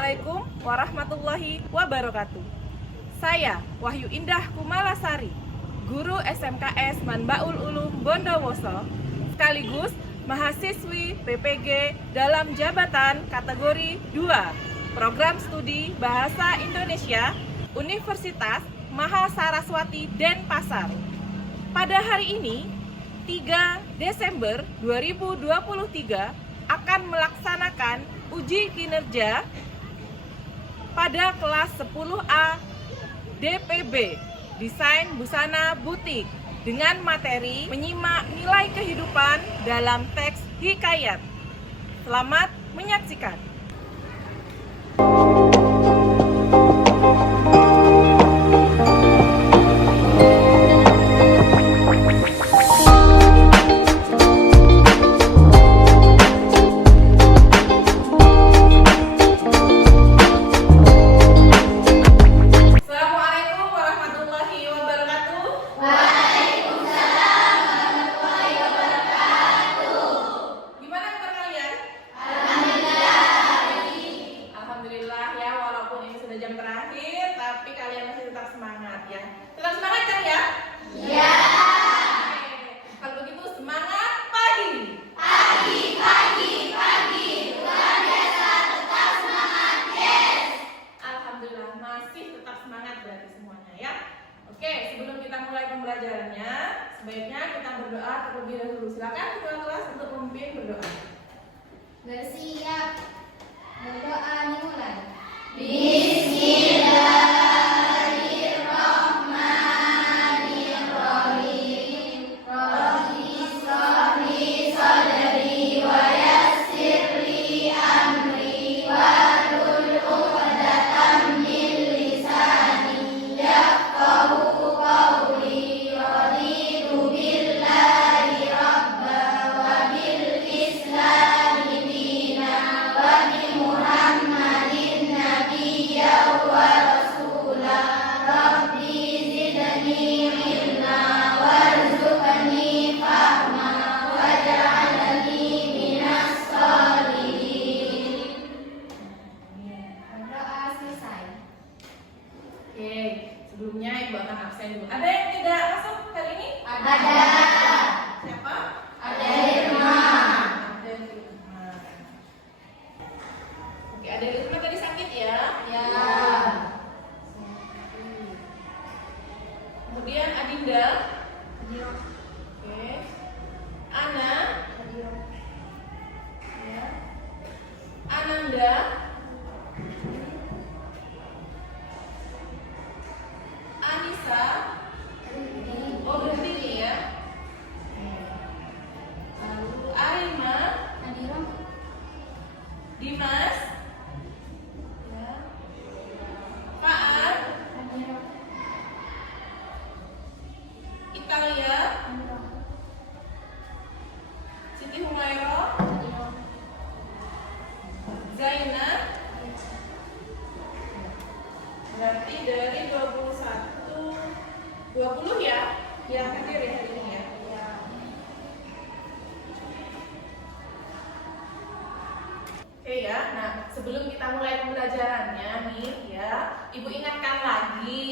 Assalamualaikum warahmatullahi wabarakatuh. Saya Wahyu Indah Kumalasari, guru SMKS Manbaul Ulum Bondowoso, sekaligus mahasiswi PPG dalam jabatan kategori 2, Program Studi Bahasa Indonesia, Universitas Mahasaraswati Denpasar. Pada hari ini, 3 Desember 2023, akan melaksanakan uji kinerja pada kelas 10A DPB Desain Busana Butik dengan materi menyimak nilai kehidupan dalam teks hikayat. Selamat menyaksikan. Tapi kalian masih tetap semangat ya. Tetap semangat kan ya? Iya. Kalau begitu semangat pagi. Pagi. Luar biasa, tetap semangat, yes. Alhamdulillah masih tetap semangat berarti semuanya ya. Oke, sebelum kita mulai pembelajarannya, sebaiknya kita berdoa terlebih dahulu. Silakan ketua kelas untuk memimpin berdoa. Bersiap. Berdoa dimulai. Sebelumnya Ibu akan absen dulu. Ada yang tidak masuk hari ini? Ada. Siapa? Ada Irma. Ada Irma. Oke, ada Irma tadi sakit ya? Ya. Kemudian Adinda. Oke. Ana. Ya. Ananda. Anissa. Oh, berhenti nih ya. Lalu Arima. Dimas. Ya. Faar. Italia. Siti Humairo. Zainab. Berarti dari 20 ya yang hadir ya hari ini ya. Oke ya, nah sebelum kita mulai pembelajarannya nih ya, Ibu ingatkan lagi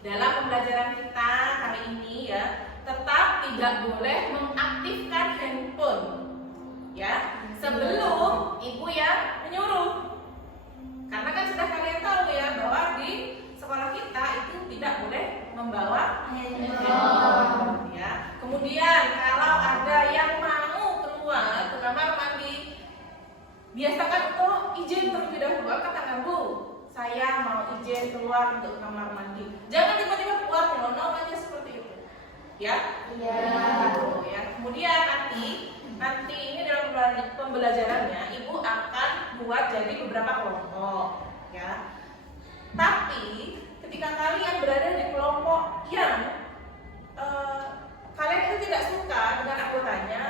dalam pembelajaran kita hari ini ya, tetap tidak boleh mengaktifkan handphone ya sebelum Ibu yang menyuruh. Karena kan sudah kalian tahu ya bahwa di sekolah kita itu tidak boleh membawa handphone ya. Kemudian kalau ada yang mau keluar ke kamar mandi, biasakan untuk izin terlebih dahulu. Katakan, Bu, saya mau izin keluar untuk kamar mandi. Jangan tiba-tiba keluar nyelonong aja seperti itu. Ya? Iya. Ya. Kemudian nanti ini dalam pembelajarannya Ibu akan buat jadi beberapa kelompok ya. Tapi ketika kalian berada di kelompok yang kalian itu tidak suka dengan anggotanya,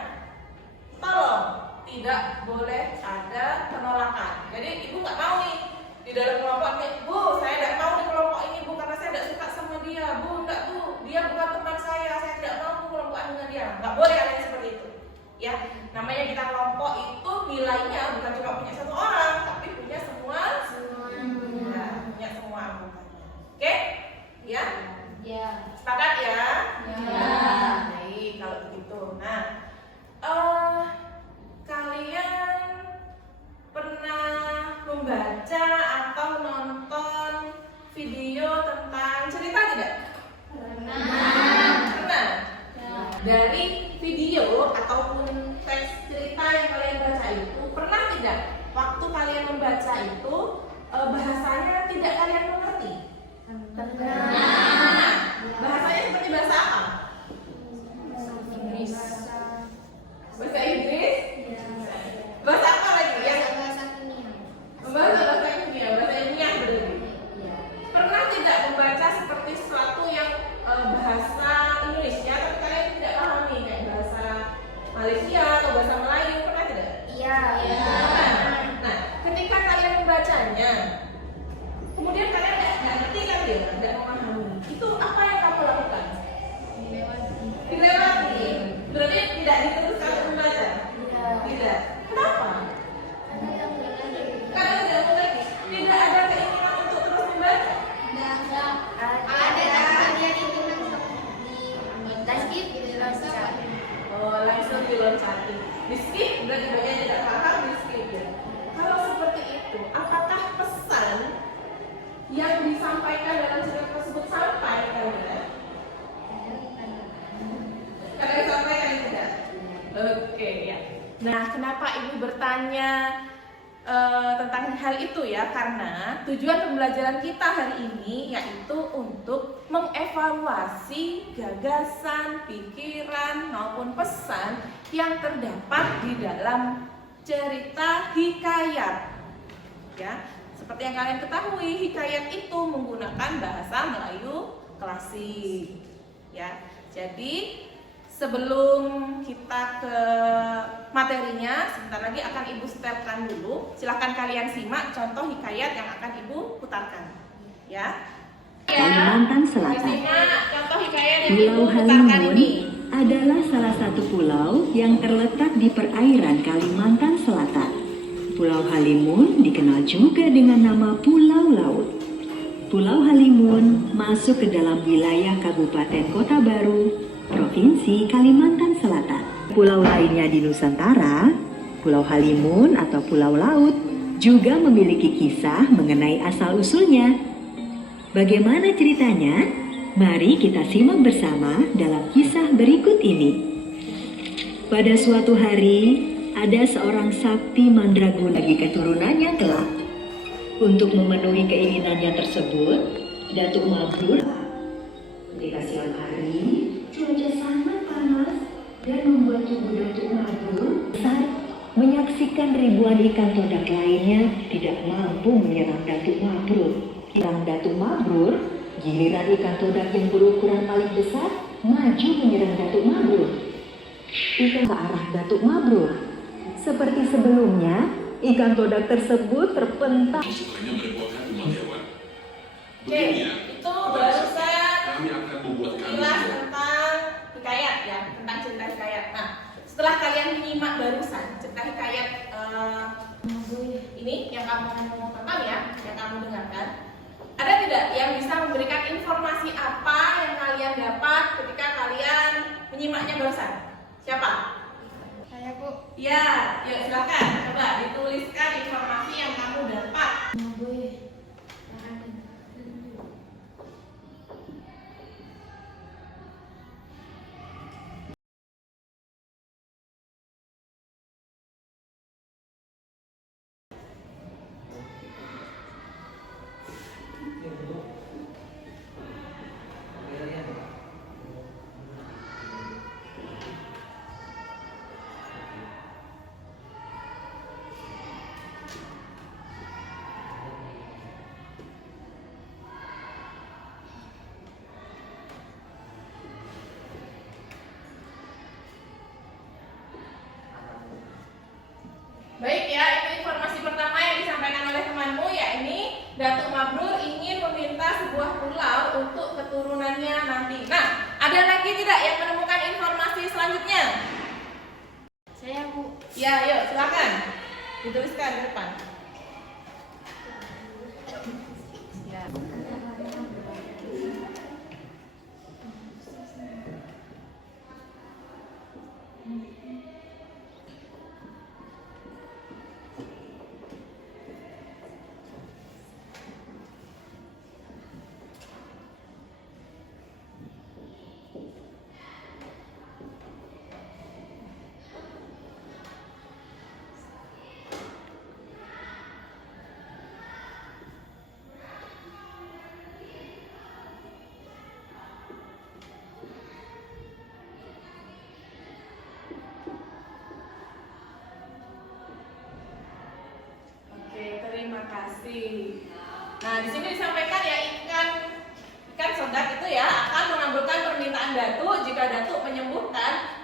tolong tidak boleh ada penolakan. Jadi Ibu nggak mau nih di dalam kelompok nih, Bu, saya tidak mau di kelompok ini, Bu, karena saya tidak suka sama dia. Bu, enggak, Bu, dia bukan teman saya tidak mau kelompokan dengan dia. Nggak boleh kalian seperti itu ya. Namanya kita kelompok itu nilainya bukan cuma punya satu orang, tapi punya semua dari video ataupun teks cerita yang kalian baca itu, pernah tidak waktu kalian membaca itu bahasanya tidak kalian mengerti? Nah, bahasanya seperti bahasa apa? Inggris. Bahasa Inggris? Bahasa apa lagi? Yang Bahasa dunia. bahasa ilmiah, bahasa ilmiah berarti. Pernah tidak membaca seperti sesuatu yang bahasa Indonesia tapi kalian tidak pahami, kayak bahasa Malaysia atau bahasa Melayu, pernah tidak? Iya. Nah, ketika kalian membacanya, kemudian kalian nggak ngerti kan dia, nggak memahami, itu apa yang kamu lakukan? Dilewati. Berarti tidak diteruskan untuk membaca? Tidak. Kenapa? Karena tidak mau lagi. Tidak ada keinginan untuk terus membaca. Oh, langsung diloncati. Di skip, berarti bagian tidak paham di skip ya. Kalau seperti itu, apakah pesan yang disampaikan dalam cerita tersebut sampai kalian? Kalian sampaikan tidak? Oke ya. Nah, kenapa ibu bertanya tentang hal itu ya? Karena tujuan pembelajaran kita hari ini yaitu untuk mengevaluasi gagasan, pikiran maupun pesan yang terdapat di dalam cerita hikayat. Ya, seperti yang kalian ketahui, hikayat itu menggunakan bahasa Melayu klasik. Ya, jadi sebelum kita ke materinya, sebentar lagi akan ibu setelkan dulu. Silahkan kalian simak contoh hikayat yang akan ibu putarkan. Ya. Kalimantan Selatan. Simak contoh hikayat yang ibu Pulau putarkan Halimun ini. adalah salah satu pulau yang terletak di perairan Kalimantan Selatan. Pulau Halimun dikenal juga dengan nama Pulau Laut. Pulau Halimun masuk ke dalam wilayah Kabupaten Kota Baru, Provinsi Kalimantan Selatan. Pulau lainnya di Nusantara, Pulau Halimun atau Pulau Laut, juga memiliki kisah mengenai asal-usulnya. Bagaimana ceritanya? Mari kita simak bersama dalam kisah berikut ini. Pada suatu hari, ada seorang sakti mandraguna bagi keturunannya kelak. Untuk memenuhi keinginannya tersebut, Datuk Mabrur ketika siang hari, cuaca sangat panas dan membuat tubuh Datuk Mabrur saat menyaksikan ribuan ikan todak lainnya tidak mampu menyerang Datuk Mabrur. Menyerang Datuk Mabrur, giliran ikan todak yang berukuran paling besar maju menyerang Datuk Mabrur. Ikan ke arah Datuk Mabrur. Seperti sebelumnya, ikan todak tersebut terpental. Oke, itu barusan Kami akan membuat jelas tentang hikayat ya, tentang cerita hikayat. Nah, setelah kalian menyimak barusan cerita hikayat ini yang kamu tonton ya, yang kamu dengarkan, ada tidak yang bisa memberikan informasi apa yang kalian dapat ketika kalian menyimaknya barusan? Siapa? Saya, Bu. Ya, yuk silakan coba dituliskan informasi yang kamu dapat. Baik ya, itu informasi pertama yang disampaikan oleh temanmu, yakni Datuk Mabrur ingin meminta sebuah pulau untuk keturunannya nanti. Nah, ada lagi tidak yang menemukan informasi selanjutnya? Saya, Bu. Ya, yuk silakan dituliskan di depan. Ya.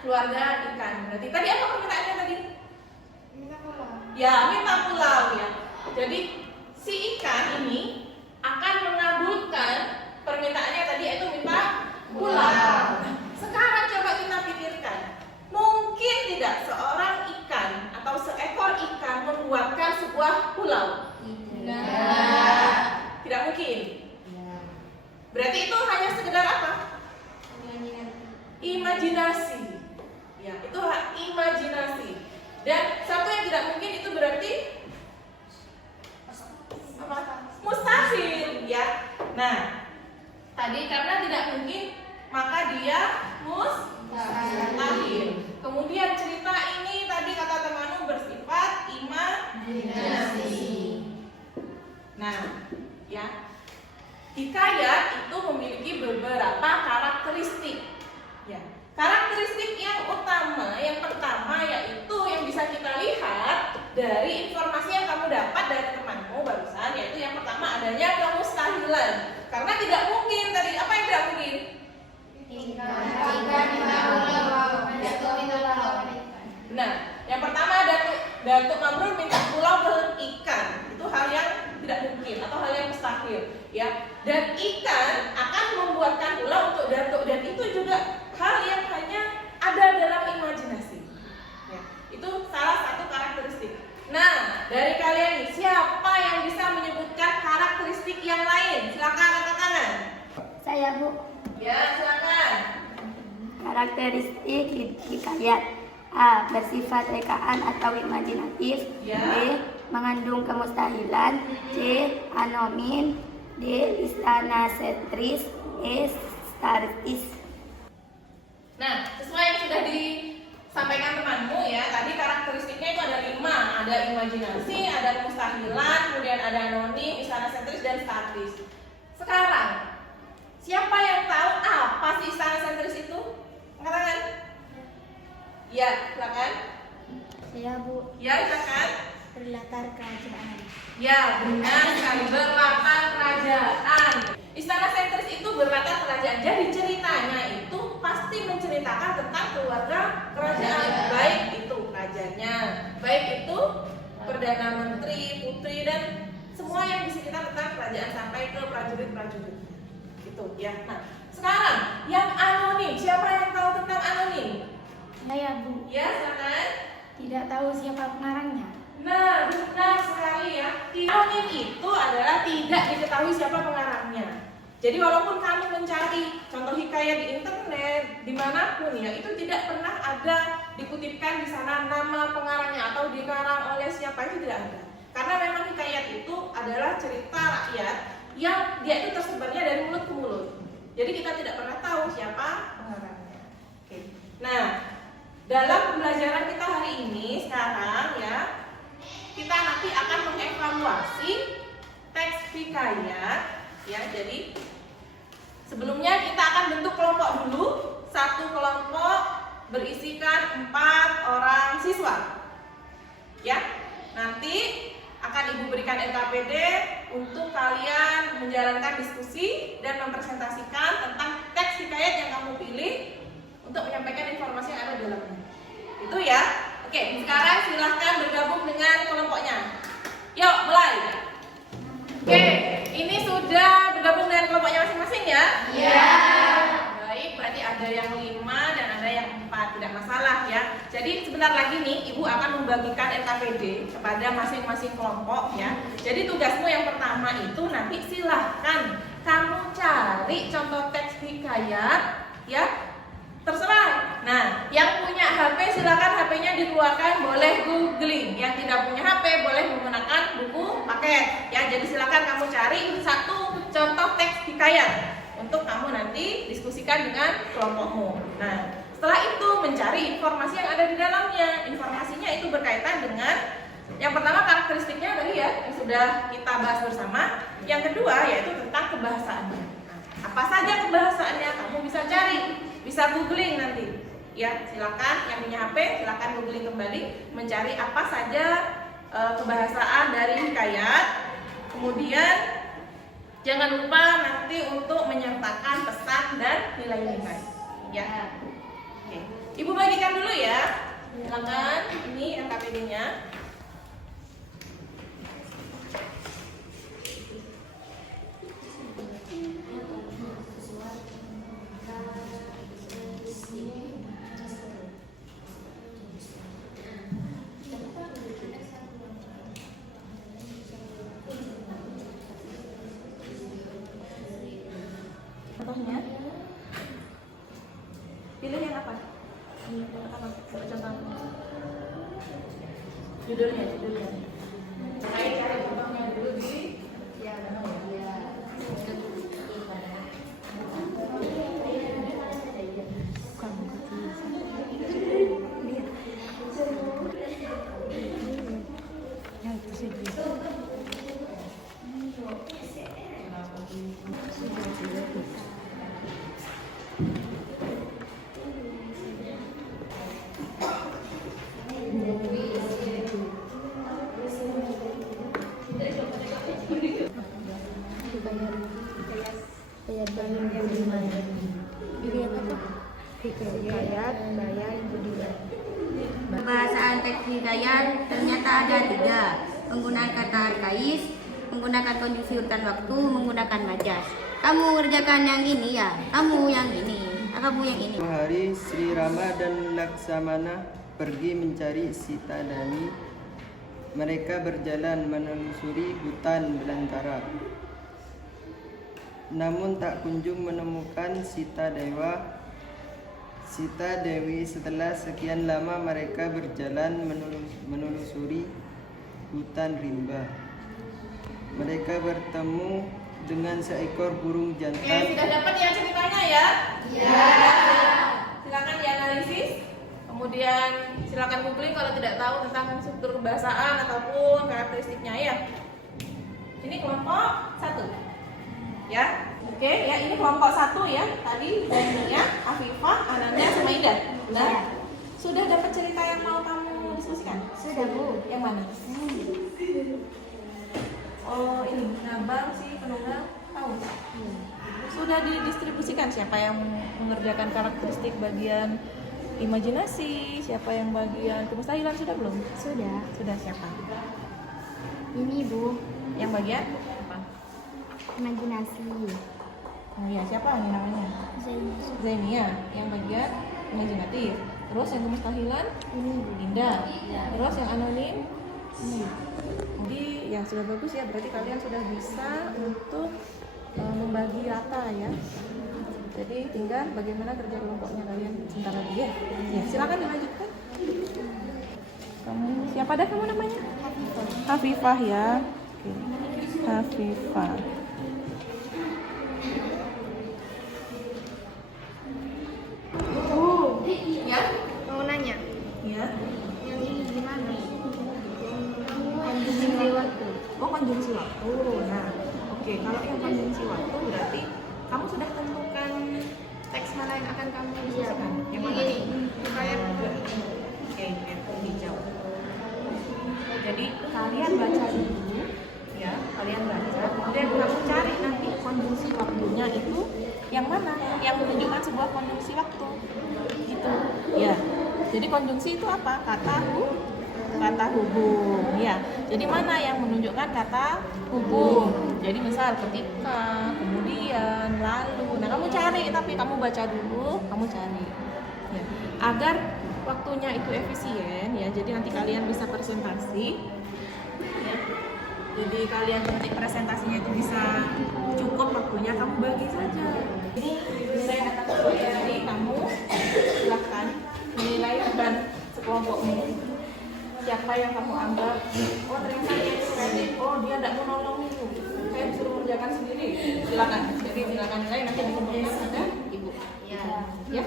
keluarga ikan. Berarti tadi apa permintaannya tadi? Minta pulau. Ya, minta pulau ya. Jadi si ikan ini akan mengabulkan permintaannya tadi, yaitu minta pulau. Sekarang coba kita pikirkan, mungkin tidak seorang ikan atau seekor ikan membuatkan sebuah pulau? Tidak mungkin. Berarti itu hanya sekedar apa? Imajinasi. Ya, itu imajinasi. Dan satu yang tidak mungkin itu berarti apa? Mustahil, ya. Nah, tadi karena tidak mungkin, maka dia mustahil. Kemudian cerita ini tadi kata temanmu bersifat imajinasi. Nah, ya. Hikayat itu memiliki beberapa karakteristik. Ya. Karakteristik yang utama, yang pertama yaitu yang bisa kita lihat dari informasi yang kamu dapat dari temanmu barusan, yaitu yang pertama adanya kemustahilan. Karena tidak mungkin tadi, apa yang tidak mungkin? Nah, yang pertama Datuk Mamrul minta pulau ke ikan. Itu hal yang tidak mungkin atau hal yang mustahil, ya. Dan ikan akan membuatkan pulau untuk Datuk, dan itu juga hal yang hanya ada dalam imajinasi. Ya, itu salah satu karakteristik. Nah, dari kalian nih, siapa yang bisa menyebutkan karakteristik yang lain? Silakan angkat tangan. Saya, Bu. Ya, silakan. Karakteristik hikayat: A. Bersifat rekaan atau imajinatif. Ya. B. Mengandung kemustahilan. C. Anonim. D. Istana-sentris. E. Statis. Nah, sesuai yang sudah disampaikan temanmu ya, tadi karakteristiknya itu ada 5. Ada imajinasi, ada kemustahilan, kemudian ada anonim, istana sentris, dan statis. Sekarang, siapa yang tahu apa sih istana sentris itu? Angkat tangan. Ya, silakan. Saya, Bu. Ya, silakan. Berlatar kerajaan. Ya, benar sekali, berlatar kerajaan. Istana sentris itu berlatar kerajaan. Jadi ceritanya itu pasti menceritakan tentang keluarga kerajaan, baik itu rajanya, baik itu perdana menteri, putri, dan semua yang disekitar tentang kerajaan sampai ke prajurit-prajurit. Itu ya. Nah, sekarang yang anonim, siapa yang tahu tentang anonim? Saya, Bu. Ya, silakan. Tidak tahu siapa pengarangnya. Nah, benar sekali ya. Anonim itu adalah tidak diketahui siapa pengarangnya. Jadi walaupun kamu mencari contoh hikayat di internet, dimanapun ya, itu tidak pernah ada dikutipkan di sana nama pengarangnya atau dikarang oleh siapa, itu tidak ada. Karena memang hikayat itu adalah cerita rakyat yang dia itu tersebarnya dari mulut ke mulut. Jadi kita tidak pernah tahu siapa pengarangnya. Oke. Nah, dalam pembelajaran kita hari ini sekarang ya, kita nanti akan mengevaluasi teks hikayat ya. Jadi sebelumnya kita akan bentuk kelompok dulu. Satu kelompok berisikan 4 orang siswa. Ya. Nanti akan Ibu berikan LKPD untuk kalian menjalankan diskusi dan mempresentasikan tentang teks hikayat yang kamu pilih untuk menyampaikan informasi yang ada di dalamnya. Itu ya. Oke, sekarang silahkan bergabung dengan kelompoknya. Yuk, mulai. Oke, ini sudah bergabung dengan kelompoknya masing-masing ya? Iya. Baik, berarti ada yang 5 dan ada yang 4, tidak masalah ya. Jadi sebentar lagi nih Ibu akan membagikan LKPD kepada masing-masing kelompok ya. Jadi tugasmu yang pertama itu nanti silahkan kamu cari contoh teks hikayat ya. Terserah. Nah, yang punya HP silakan HP-nya dikeluarkan, boleh googling. Yang tidak punya HP boleh menggunakan buku paket. Ya, jadi silakan kamu cari satu contoh teks hikayat untuk kamu nanti diskusikan dengan kelompokmu. Nah, setelah itu mencari informasi yang ada di dalamnya. Informasinya itu berkaitan dengan yang pertama karakteristiknya tadi ya, yang sudah kita bahas bersama. Yang kedua yaitu tentang kebahasaannya. Nah, apa saja kebahasaannya kamu bisa cari. Bisa googling nanti, ya silakan yang punya HP silakan googling kembali mencari apa saja kebahasaan dari hikayat. Kemudian jangan lupa nanti untuk menyertakan pesan dan nilai-nilai, ya. Oke. Ibu bagikan dulu ya. Silakan, ini NKPD-nya. Contohnya, pilih yang apa? Ini apa? Contohnya. Judulnya. Saya cari contohnya dulu di. Bahasaan teks hikayat ternyata ada 3. Menggunakan kata arkais, menggunakan konjungsi urutan waktu, menggunakan majas. Kamu mengerjakan yang ini ya? Kamu yang ini. Kamu yang ini. Suatu hari Sri Rama dan Laksamana pergi mencari Sita Dani. Mereka berjalan menelusuri hutan belantara. Namun tak kunjung menemukan Sita Dewi. Setelah sekian lama mereka berjalan menelusuri hutan rimba. Mereka bertemu dengan seekor burung jantan. Oke, sudah dapat ya ceritanya ya? Iya. Silakan dianalisis. Kemudian silakan googling kalau tidak tahu tentang struktur kebahasaan ataupun karakteristiknya ya. Ini kelompok 1. Ya. Oke, ya ini kelompok 1 ya. Tadi Zainiyya, Afifah, Ananda sama Indah. Benar? Sudah dapat cerita yang mau kamu diskusikan? Sudah, Bu. Yang mana? Oh, ini Nabang si penunggang tahu. Sudah didistribusikan siapa yang mengerjakan karakteristik bagian imajinasi, siapa yang bagian kemustahilan sudah belum? Sudah siapa? Ini, Bu. Yang bagian apa? Imajinasi. Oh ya, siapa ini namanya? Zainiyya. Yang bagian imajinatif. Terus yang kemustahilan? Ini, Bu. Indah. Terus yang anonim? Jadi ya sudah bagus ya, berarti kalian sudah bisa untuk membagi rata ya. Jadi tinggal bagaimana kerja kelompoknya kalian sebentar lagi ya. Ya, silakan dilanjutkan. Kamu siapa dah kamu namanya? Hafifah ya. Oke. Hafifah. Ya, Mau nanya, ya. yang ini gimana? Konjungsi waktu. Oh, konjungsi waktu. Nah, oke. Kalau yang konjungsi waktu berarti kamu sudah tentukan teks mana yang akan kamu diskusikan? Yang mana? Kayak oke, yang hijau. Jadi kalian baca dulu, ya. Kalian baca. Kemudian kamu cari nanti konjungsi waktunya itu yang mana? Yang menunjukkan sebuah konjungsi waktu. Gitu. Ya. Jadi konjungsi itu apa? Kata hubung, ya. Jadi mana yang menunjukkan kata hubung? Jadi misal ketika, kemudian, lalu. Nah, kamu cari, tapi kamu baca dulu, kamu cari. Ya. Agar waktunya itu efisien, ya. Jadi nanti kalian bisa presentasi. Ya. Jadi kalian nanti presentasinya itu bisa cukup waktunya, kamu bagi saja. Ini nilai atas dari kamu silahkan menilai beban sekelompokmu. Siapa yang kamu anggap, oh ternyata dia kredit, oh dia tidak mau nolong itu, saya disuruh mengerjakan sendiri. Silakan, jadi silakan nilai nanti dikumpulkan ada ibu. Ya.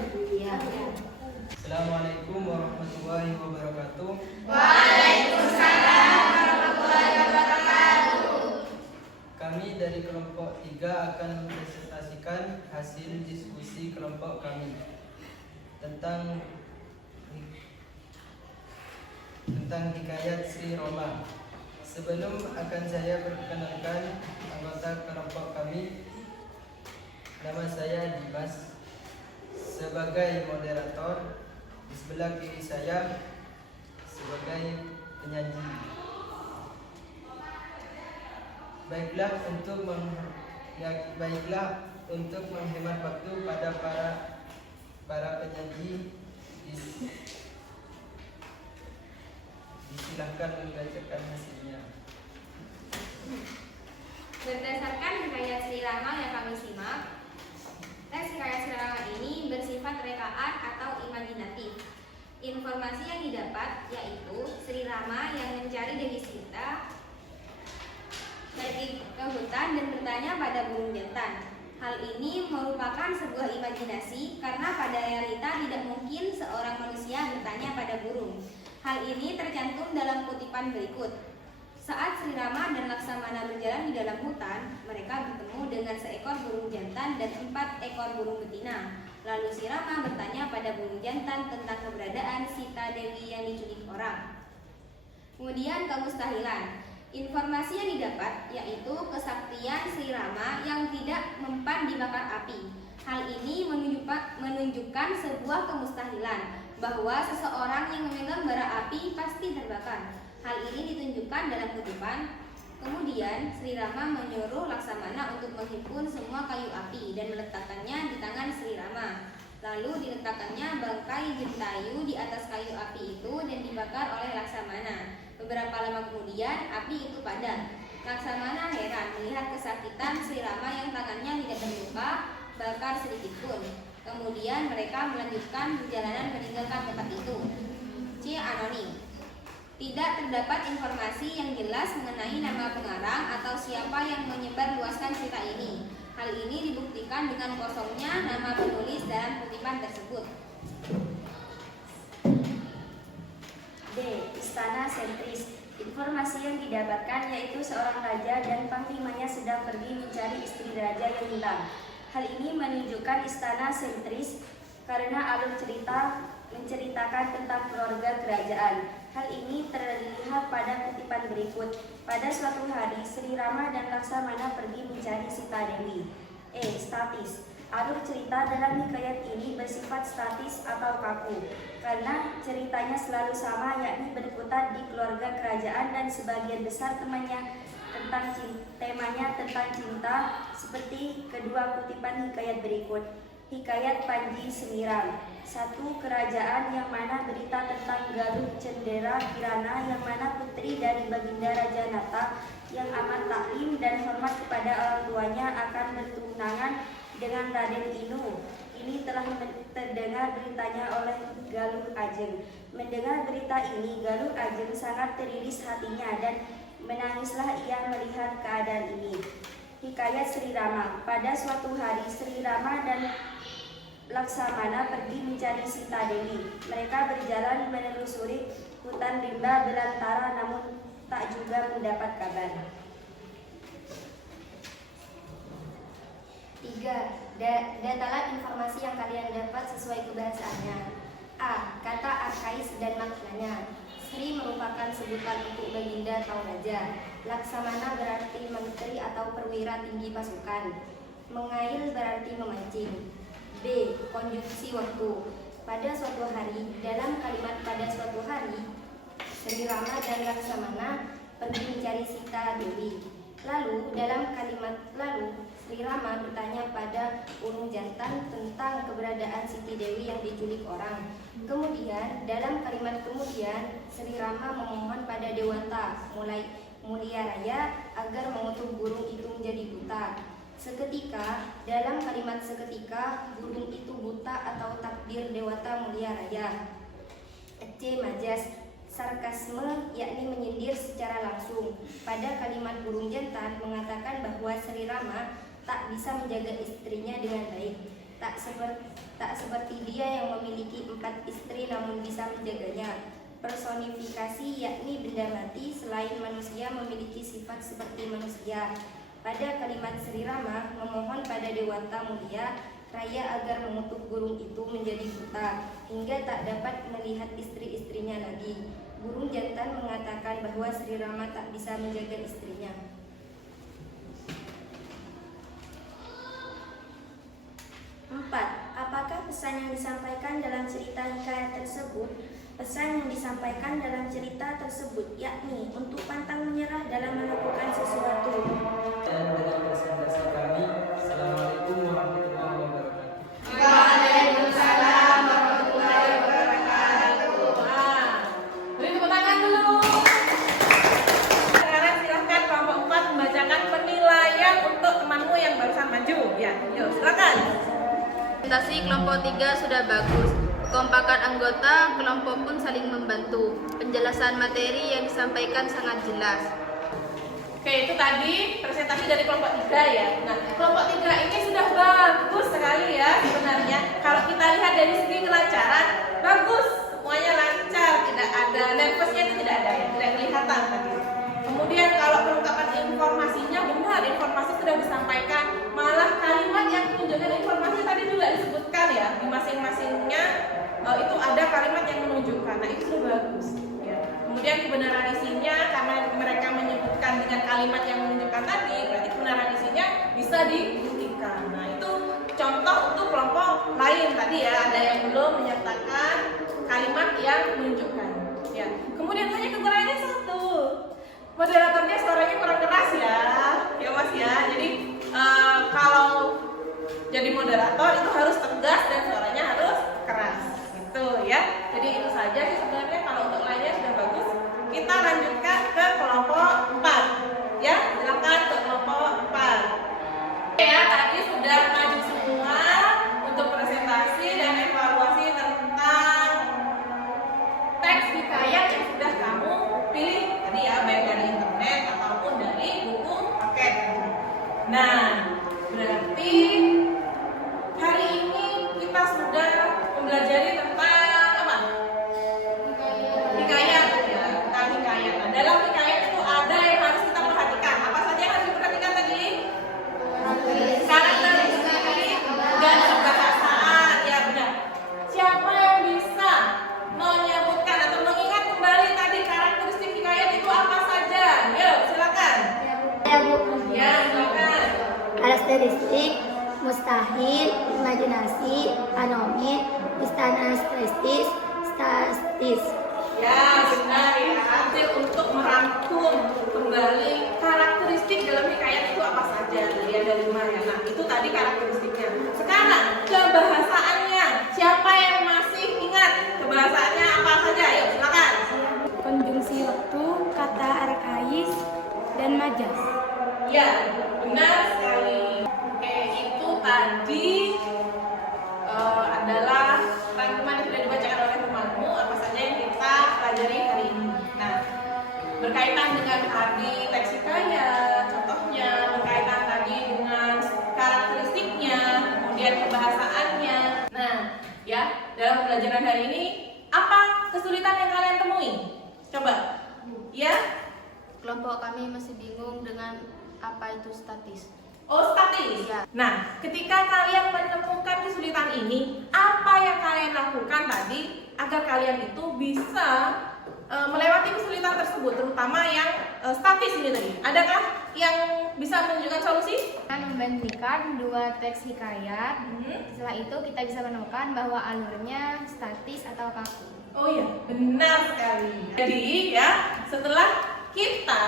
Assalamualaikum warahmatullahi wabarakatuh. Waalaikumsalam warahmatullahi wabarakatuh. Kami dari kelompok 3 akan mempresentasikan hasil diskusi kelompok kami tentang hikayat Sri Roma. Sebelum akan saya perkenalkan anggota kelompok kami, nama saya Dimas. Sebagai moderator, Di sebelah kiri saya sebagai penyaji. Baiklah untuk menghemat waktu pada para penyaji, disilahkan membacakan hasilnya. Berdasarkan hikayat Sri Rama yang kami simak, teks hikayat Sri Rama ini bersifat rekaan atau imajinatif. Informasi yang didapat yaitu Sri Rama yang mencari Dewi Sita pergi ke hutan dan bertanya pada burung jantan. Hal ini merupakan sebuah imajinasi karena pada realita tidak mungkin seorang manusia bertanya pada burung. Hal ini tercantum dalam kutipan berikut. Saat Sri Rama dan Laksamana berjalan di dalam hutan, mereka bertemu dengan seekor burung jantan dan 4 ekor burung betina. Lalu Sri Rama bertanya pada burung jantan tentang keberadaan Sita Dewi yang diculik orang. Kemudian kemustahilan. Informasi yang didapat yaitu kesaktian Sri Rama yang tidak mempan dibakar api. Hal ini menunjukkan sebuah kemustahilan bahwa seseorang yang memegang bara api pasti terbakar. Hal ini ditunjukkan dalam kutipan. Kemudian Sri Rama menyuruh Laksamana untuk menghimpun semua kayu api dan meletakkannya di tangan Sri Rama. Lalu diletakkannya bangkai Jentayu di atas kayu api itu dan dibakar oleh Laksamana. Beberapa lama kemudian api itu padam. Laksamana heran melihat kesakitan Sri Rama yang tangannya tidak terluka bakar sedikit pun. Kemudian mereka melanjutkan perjalanan meninggalkan tempat itu. C. Anonim. Tidak terdapat informasi yang jelas mengenai nama pengarang atau siapa yang menyebarluaskan cerita ini. Hal ini dibuktikan dengan kosongnya nama penulis dalam kutipan tersebut. D. Istana sentris. Informasi yang didapatkan yaitu seorang raja dan panglimanya sedang pergi mencari istri raja yang hilang. Hal ini menunjukkan istana sentris karena alur cerita menceritakan tentang keluarga kerajaan. Hal ini terlihat pada kutipan berikut. Pada suatu hari, Sri Rama dan Laksamana pergi mencari Sita Dewi. E. Statis. Alur cerita dalam hikayat ini bersifat statis atau kaku, karena ceritanya selalu sama, yakni berputar di keluarga kerajaan dan sebagian besar temanya tentang cinta, seperti kedua kutipan hikayat berikut. Hikayat Panji Semiram. Satu kerajaan yang mana berita tentang Galuh Cendera Kirana yang mana putri dari Baginda Raja Nata yang amat taklim dan hormat kepada orang tuanya akan bertunangan dengan Raden Inu. Ini telah terdengar beritanya oleh Galuh Ajeng. Mendengar berita ini, Galuh Ajeng sangat teriris hatinya dan menangislah ia melihat keadaan ini. Hikayat Sri Rama. Pada suatu hari, Sri Rama dan Laksamana pergi mencari Sita Dewi. Mereka berjalan menelusuri hutan rimba belantara namun tak juga mendapat kabar. 3. Datalah informasi yang kalian dapat sesuai kebahasaannya. A. Kata arkais dan maknanya. Sri merupakan sebutan untuk baginda atau raja. Laksamana berarti menteri atau perwira tinggi pasukan. Mengail berarti memancing. B. Konjungsi waktu. Pada suatu hari. Dalam kalimat pada suatu hari, Sri Rama dan Laksamana pergi mencari Sita Dewi. Lalu dalam kalimat lalu Sri Rama bertanya pada burung jantan tentang keberadaan Siti Dewi yang diculik orang. Kemudian dalam kalimat kemudian Sri Rama memohon pada Dewata Mulia Raya agar mengutuk burung itu menjadi buta. Seketika, dalam kalimat seketika, burung itu buta atau takdir Dewata Mulia Raya. C. Majas. Sarkasme, yakni menyindir secara langsung. Pada kalimat burung jantan mengatakan bahwa Sri Rama tak bisa menjaga istrinya dengan baik. Tak seperti dia yang memiliki 4 istri namun bisa menjaganya. Personifikasi, yakni benda mati selain manusia memiliki sifat seperti manusia. Pada kalimat Sri Rama memohon pada Dewata Mulia Raya agar mengutuk burung itu menjadi buta hingga tak dapat melihat istri-istrinya lagi. Burung jantan mengatakan bahwa Sri Rama tak bisa menjaga istrinya. 4. Apakah pesan yang disampaikan dalam cerita cerita hikayat tersebut, pesan yang disampaikan dalam cerita tersebut, yakni untuk pantang menyerah dalam melakukan sesuatu. Dan dengan presentasi kami, Assalamualaikum warahmatullahi wabarakatuh. Waalaikumsalam warahmatullahi wabarakatuh. Beri tepuk tangan dulu. Sekarang silahkan kelompok 4 membacakan penilaian untuk temanmu yang barusan maju. Ya, yuk silakan. Presentasi kelompok 3 sudah bagus. Kekompakan anggota kelompok pun saling membantu. Penjelasan materi yang disampaikan sangat jelas. Oke, itu tadi presentasi dari kelompok 3 ya. Nah, kelompok 3 ini sudah bagus sekali ya sebenarnya. Kalau kita lihat dari segi kelancaran, bagus. Semuanya lancar, tidak ada nervousnya, itu tidak ada ya, tidak kelihatan tadi. Kemudian kalau kelengkapan informasinya benar, informasi sudah disampaikan. Malah kalimat yang menunjukkan informasi tadi juga disebutkan ya, di masing-masingnya itu ada kalimat yang menunjukkan. Nah, itu sudah bagus ya. Kemudian kebenaran isinya, karena mereka menyebutkan dengan kalimat yang menunjukkan tadi, berarti kebenaran isinya bisa dibuktikan. Nah, itu contoh untuk kelompok lain tadi ya, ada yang belum menyertakan kalimat yang menunjukkan ya. Kemudian hanya kekurangannya satu, moderatornya suaranya kurang keras ya Mas ya. Jadi kalau jadi moderator itu harus tegas dan suaranya harus keras gitu ya. Jadi itu saja sih sebenarnya, kalau untuk lainnya sudah bagus. Kita lanjutkan ke kelompok 4 ya, silakan ke kelompok 4 ya. Tadi sudah maju semua untuk presentasi dan evaluasi tentang teks hikayat yang sudah kamu pilih tadi ya, baik dari internet ataupun dari buku paket. Nah, berarti hari ini kita sudah mempelajari tentang apa? Hikayat ya, tentang hikayat. Nah, dalam hikayat itu ada yang harus kita perhatikan. Apa saja yang harus diperhatikan tadi? Karakteristik dan kebahasaan. Ya benar. Siapa yang bisa menyebutkan atau mengingat kembali tadi karakteristik hikayat itu apa saja? Yuk, silakan. Ya Bu. Ya, silakan. Karakteristik mustahil, imajinasi, anomik, istana prestis, statis. Ya, benar ya. Nanti untuk merangkum kembali karakteristik dalam hikayat itu apa saja? Lihat dari mana? Nah, itu tadi karakteristiknya. Sekarang kebahasaannya. Siapa yang masih ingat kebahasaannya apa saja? Ayo, silakan. Konjungsi waktu, kata arkais, dan majas. Ya, benar sekali. Oke, itu tadi adalah rangkuman yang sudah dibacakan oleh temanmu. Apa saja yang kita pelajari hari ini. Nah, berkaitan dengan tadi teks hikayat, contohnya berkaitan tadi dengan karakteristiknya, kemudian kebahasaannya. Nah, ya, dalam pembelajaran hari ini apa kesulitan yang kalian temui? Coba, ya. Kelompok kami masih bingung dengan apa itu statis. Oh, statis. Ya. Nah, ketika kalian menemukan kesulitan ini, apa yang kalian lakukan tadi agar kalian itu bisa melewati kesulitan tersebut, terutama yang statis ini tadi? Adakah yang bisa menunjukkan solusi? Kita membandingkan dua teks hikayat. Hmm. Setelah itu kita bisa menemukan bahwa alurnya statis atau kaku. Oh iya, benar sekali. Jadi ya, setelah kita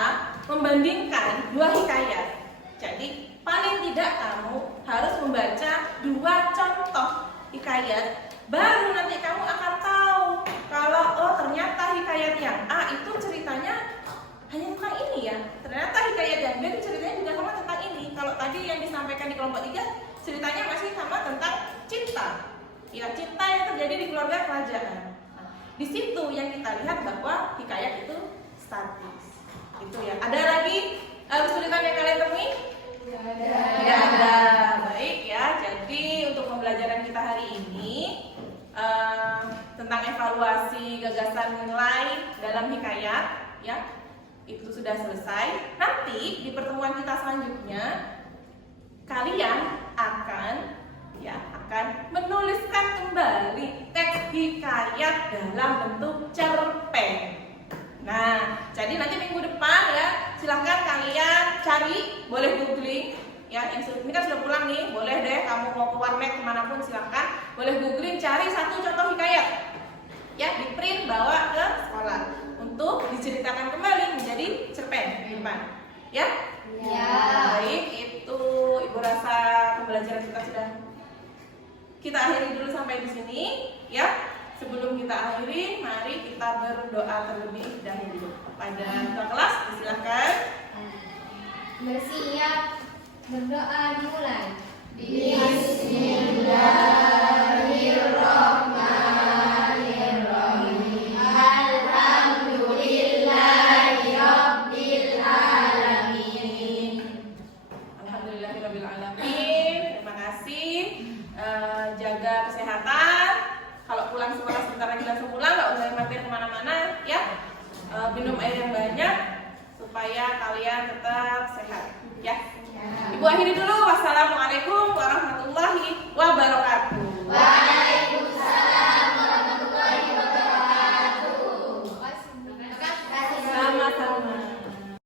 membandingkan dua hikayat, jadi paling tidak kamu harus membaca dua contoh hikayat, baru nanti kamu akan tahu kalau oh ternyata hikayat yang A itu ceritanya hanya tentang ini ya, ternyata hikayat yang B itu ceritanya juga sama tentang ini. Kalau tadi yang disampaikan di kelompok 3 ceritanya masih sama tentang cinta, ya, cinta yang terjadi di keluarga kerajaan. Nah, di situ yang kita lihat bahwa hikayat itu statis, itu ya. Ada lagi kesulitan yang kalian temui? Tidak ada. Baik ya. Jadi untuk pembelajaran kita hari ini tentang evaluasi gagasan nilai dalam hikayat, ya, itu sudah selesai. Nanti di pertemuan kita selanjutnya kalian akan menuliskan kembali teks hikayat dalam bentuk cerpen. Nah, jadi nanti minggu depan ya, silahkan kalian cari, boleh googling ya. Ini kan sudah pulang nih, boleh deh kamu mau ke warnet kemanapun silahkan. boleh googling, cari satu contoh hikayat, ya, di print, bawa ke sekolah untuk diceritakan kembali menjadi cerpen di depan, ya. Baik, itu Ibu rasa pembelajaran kita sudah kita akhiri dulu sampai di sini, ya. Sebelum kita akhiri, mari kita berdoa terlebih dahulu. Pada ketua kelas, silakan. Bersiap, berdoa dimulai. Alhamdulillahirrahmanirrahim. Terima kasih. Jaga kesehatan. Kalau pulang sekolah sebentar lagi langsung pulang, nggak usah mampir kemana-mana, ya. Minum air yang banyak supaya kalian tetap sehat, ya. Ibu akhiri dulu. Wassalamualaikum warahmatullahi wabarakatuh.